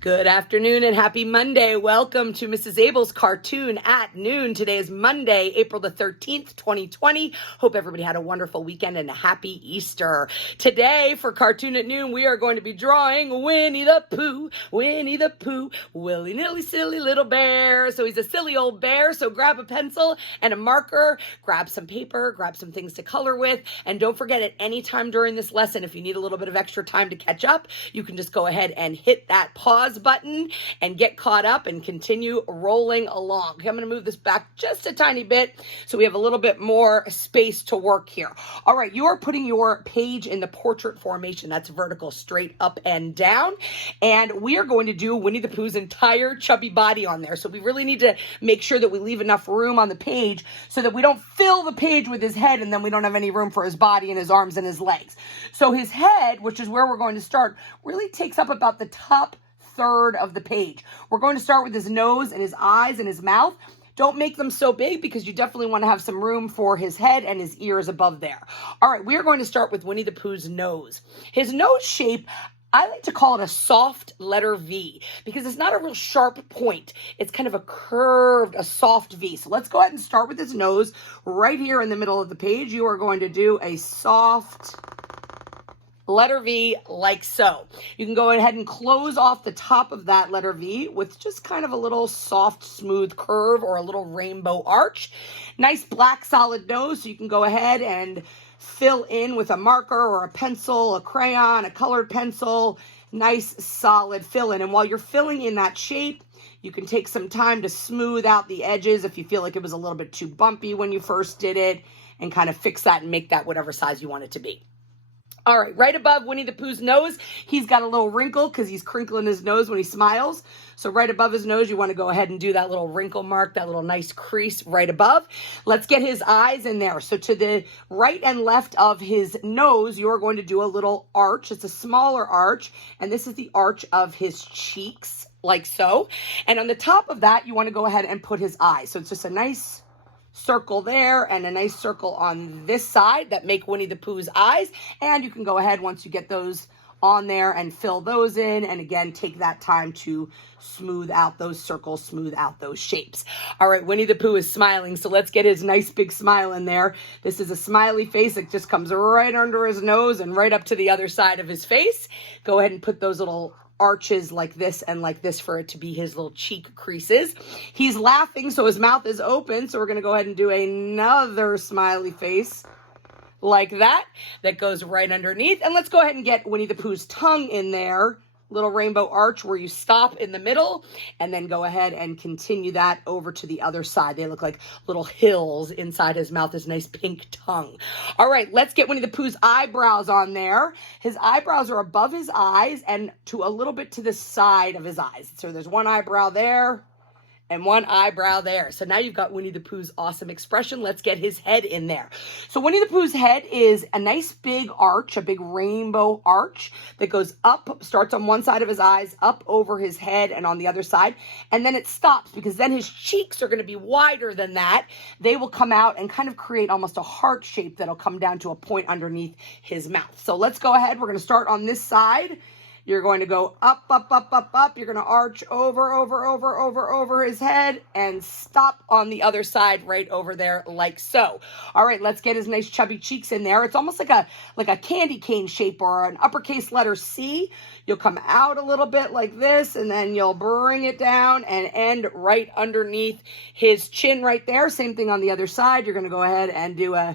Good afternoon and happy Monday. Welcome to Mrs. Abell's Cartoon at Noon. Today is Monday, April the 13th, 2020. Hope everybody had a wonderful weekend and a happy Easter. Today for Cartoon at Noon, we are going to be drawing Winnie the Pooh. Winnie the Pooh, willy-nilly silly little bear. So he's a silly old bear, so grab a pencil and a marker, grab some paper, grab some things to color with, and don't forget at any time during this lesson, if you need a little bit of extra time to catch up, you can just go ahead and hit that pause button and get caught up and continue rolling along. Okay, I'm going to move this back just a tiny bit so we have a little bit more space to work here. All right, you are putting your page in the portrait formation. That's vertical, straight up and down. And we are going to do Winnie the Pooh's entire chubby body on there. So we really need to make sure that we leave enough room on the page so that we don't fill the page with his head and then we don't have any room for his body and his arms and his legs. So his head, which is where we're going to start, really takes up about the top third of the page. We're going to start with his nose and his eyes and his mouth. Don't make them so big because you definitely want to have some room for his head and his ears above there. All right, we are going to start with Winnie the Pooh's nose. His nose shape, I like to call it a soft letter V because it's not a real sharp point. It's kind of a curved, a soft V. So let's go ahead and start with his nose right here in the middle of the page. You are going to do a soft letter V like so. You can go ahead and close off the top of that letter V with just kind of a little soft, smooth curve or a little rainbow arch. Nice black solid nose, so you can go ahead and fill in with a marker or a pencil, a crayon, a colored pencil. Nice solid fill in. And while you're filling in that shape, you can take some time to smooth out the edges if you feel like it was a little bit too bumpy when you first did it, and kind of fix that and make that whatever size you want it to be. All right, right above Winnie the Pooh's nose, he's got a little wrinkle because he's crinkling his nose when he smiles. So right above his nose, you want to go ahead and do that little wrinkle mark, that little nice crease right above. Let's get his eyes in there. So to the right and left of his nose, you're going to do a little arch. It's a smaller arch, and this is the arch of his cheeks, like so. And on the top of that, you want to go ahead and put his eyes. So it's just a nice circle there and a nice circle on this side that make Winnie the Pooh's eyes. And you can go ahead once you get those on there and fill those in. And again, take that time to smooth out those circles, smooth out those shapes. All right, Winnie the Pooh is smiling, so let's get his nice big smile in there. This is a smiley face that just comes right under his nose and right up to the other side of his face. Go ahead and put those little arches like this and like this for it to be his little cheek creases. He's laughing, so his mouth is open. So we're going to go ahead and do another smiley face like that goes right underneath. And let's go ahead and get Winnie the Pooh's tongue in there. Little rainbow arch where you stop in the middle and then go ahead and continue that over to the other side. They look like little hills inside his mouth, his nice pink tongue. All right, let's get Winnie the Pooh's eyebrows on there. His eyebrows are above his eyes and to a little bit to the side of his eyes. So there's one eyebrow there and one eyebrow there. So now you've got Winnie the Pooh's awesome expression. Let's get his head in there. So Winnie the Pooh's head is a nice big arch, a big rainbow arch that goes up, starts on one side of his eyes, up over his head and on the other side. And then it stops because then his cheeks are going to be wider than that. They will come out and kind of create almost a heart shape that'll come down to a point underneath his mouth. So let's go ahead. We're going to start on this side. You're going to go up, up, up, up, up. You're going to arch over his head and stop on the other side right over there like so. All right, let's get his nice chubby cheeks in there. It's almost like a candy cane shape or an uppercase letter C. You'll come out a little bit like this, and then you'll bring it down and end right underneath his chin right there. Same thing on the other side. You're going to go ahead and do a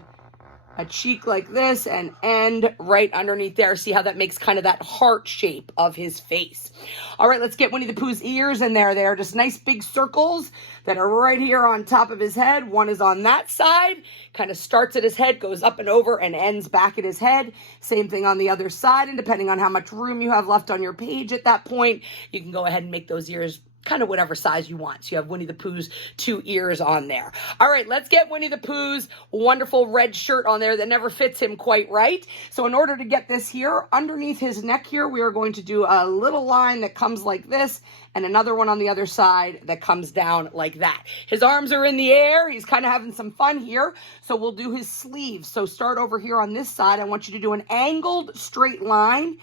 cheek like this and end right underneath there. See how that makes kind of that heart shape of his face. All right, let's get Winnie the Pooh's ears in there. They're just nice big circles that are right here on top of his head. One is on that side, kind of starts at his head, goes up and over and ends back at his head. Same thing on the other side. And depending on how much room you have left on your page at that point, you can go ahead and make those ears kind of whatever size you want. So you have Winnie the Pooh's 2 ears on there. All right, let's get Winnie the Pooh's wonderful red shirt on there that never fits him quite right. So in order to get this here, underneath his neck here, we are going to do a little line that comes like this and another one on the other side that comes down like that. His arms are in the air. He's kind of having some fun here. So we'll do his sleeves. So start over here on this side. I want you to do an angled straight line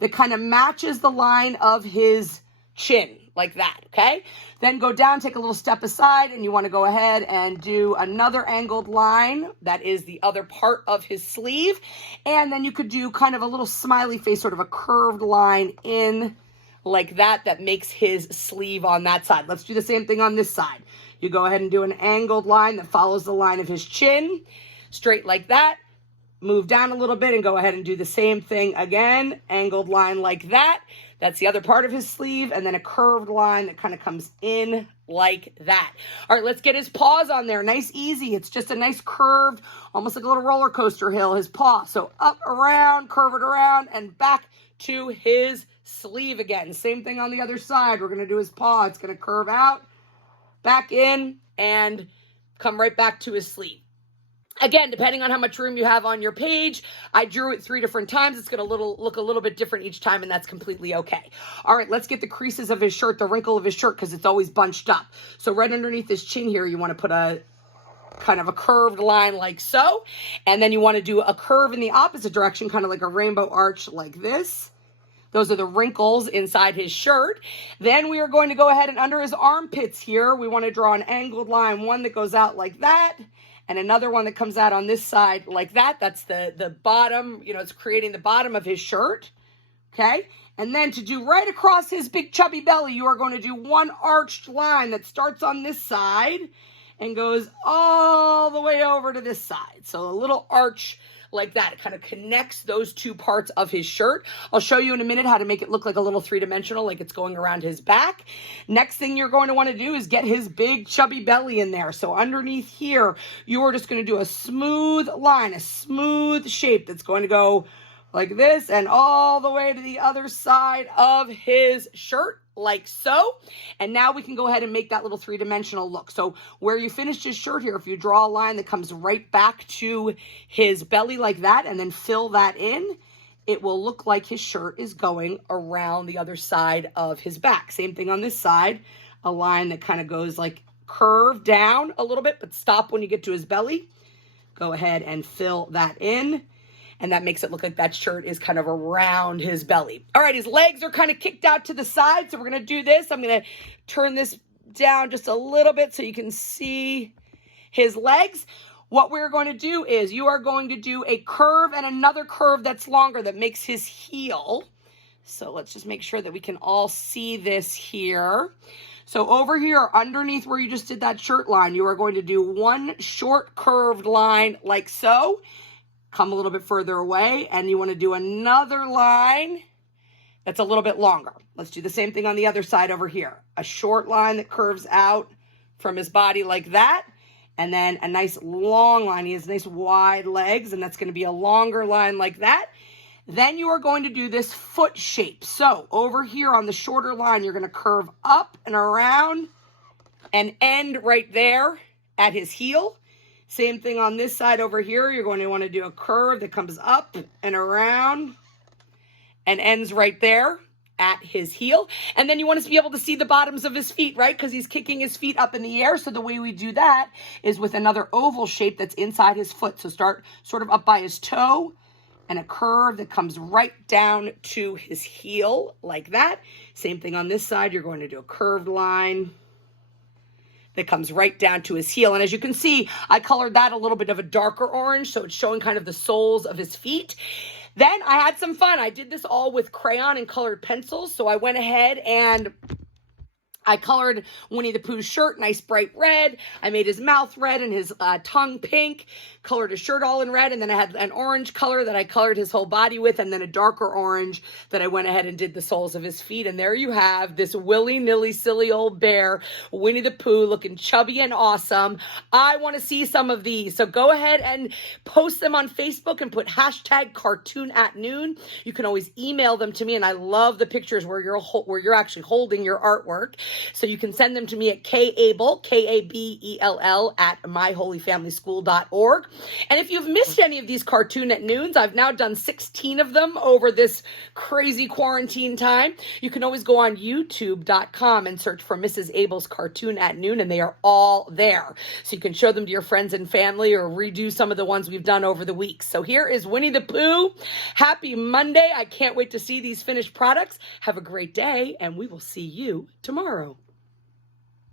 that kind of matches the line of his chin, like that, okay? Then go down, take a little step aside, and you want to go ahead and do another angled line. That is the other part of his sleeve. And then you could do kind of a little smiley face, sort of a curved line in like that, that makes his sleeve on that side. Let's do the same thing on this side. You go ahead and do an angled line that follows the line of his chin, straight like that. Move down a little bit and go ahead and do the same thing again. Angled line like that. That's the other part of his sleeve. And then a curved line that kind of comes in like that. All right, let's get his paws on there. Nice, easy. It's just a nice curved, almost like a little roller coaster hill, his paw. So up, around, curve it around, and back to his sleeve again. Same thing on the other side. We're going to do his paw. It's going to curve out, back in, and come right back to his sleeve. Again, depending on how much room you have on your page, I drew it 3 different times. It's going to look a little bit different each time, and that's completely okay. All right, let's get the creases of his shirt, the wrinkle of his shirt, because it's always bunched up. So right underneath his chin here, you want to put a kind of a curved line like so. And then you want to do a curve in the opposite direction, kind of like a rainbow arch like this. Those are the wrinkles inside his shirt. Then we are going to go ahead and under his armpits here, we want to draw an angled line, one that goes out like that, and another one that comes out on this side like that. That's the bottom, it's creating the bottom of his shirt, okay? And then to do right across his big chubby belly, you are going to do one arched line that starts on this side and goes all the way over to this side. So a little arch like that. It kind of connects those two parts of his shirt. I'll show you in a minute how to make it look like a little three-dimensional, like it's going around his back. Next thing you're going to want to do is get his big chubby belly in there. So underneath here, you are just going to do a smooth line, a smooth shape that's going to go like this and all the way to the other side of his shirt, like so. And now we can go ahead and make that little three-dimensional look. So where you finished his shirt here, if you draw a line that comes right back to his belly like that and then fill that in, it will look like his shirt is going around the other side of his back. Same thing on this side, a line that kind of goes like curve down a little bit, but stop when you get to his belly. Go ahead and fill that in. And that makes it look like that shirt is kind of around his belly. All right, his legs are kind of kicked out to the side. So we're going to do this. I'm going to turn this down just a little bit so you can see his legs. What we're going to do is you are going to do a curve and another curve that's longer that makes his heel. So let's just make sure that we can all see this here. So over here, underneath where you just did that shirt line, you are going to do one short curved line like so. Come a little bit further away, and you want to do another line that's a little bit longer. Let's do the same thing on the other side over here. A short line that curves out from his body like that, and then a nice long line. He has nice wide legs, and that's going to be a longer line like that. Then you are going to do this foot shape. So over here on the shorter line, you're going to curve up and around and end right there at his heel. Same thing on this side over here. You're going to want to do a curve that comes up and around and ends right there at his heel. And then you want to be able to see the bottoms of his feet, right? Because he's kicking his feet up in the air. So the way we do that is with another oval shape that's inside his foot. So start sort of up by his toe and a curve that comes right down to his heel like that. Same thing on this side. You're going to do a curved line that comes right down to his heel. And as you can see, I colored that a little bit of a darker orange, so it's showing kind of the soles of his feet. Then I had some fun. I did this all with crayon and colored pencils, so I went ahead and I colored Winnie the Pooh's shirt nice bright red. I made his mouth red and his tongue pink. Colored his shirt all in red. And then I had an orange color that I colored his whole body with. And then a darker orange that I went ahead and did the soles of his feet. And there you have this willy-nilly silly old bear, Winnie the Pooh, looking chubby and awesome. I want to see some of these. So go ahead and post them on Facebook and put hashtag cartoon@noon. You can always email them to me. And I love the pictures where you're actually holding your artwork. So you can send them to me at kabell, Kabell, at myholyfamilyschool.org. And if you've missed any of these cartoon at noons, I've now done 16 of them over this crazy quarantine time. You can always go on youtube.com and search for Mrs. Abell's Cartoon at Noon, and they are all there. So you can show them to your friends and family or redo some of the ones we've done over the week. So here is Winnie the Pooh. Happy Monday. I can't wait to see these finished products. Have a great day, and we will see you tomorrow.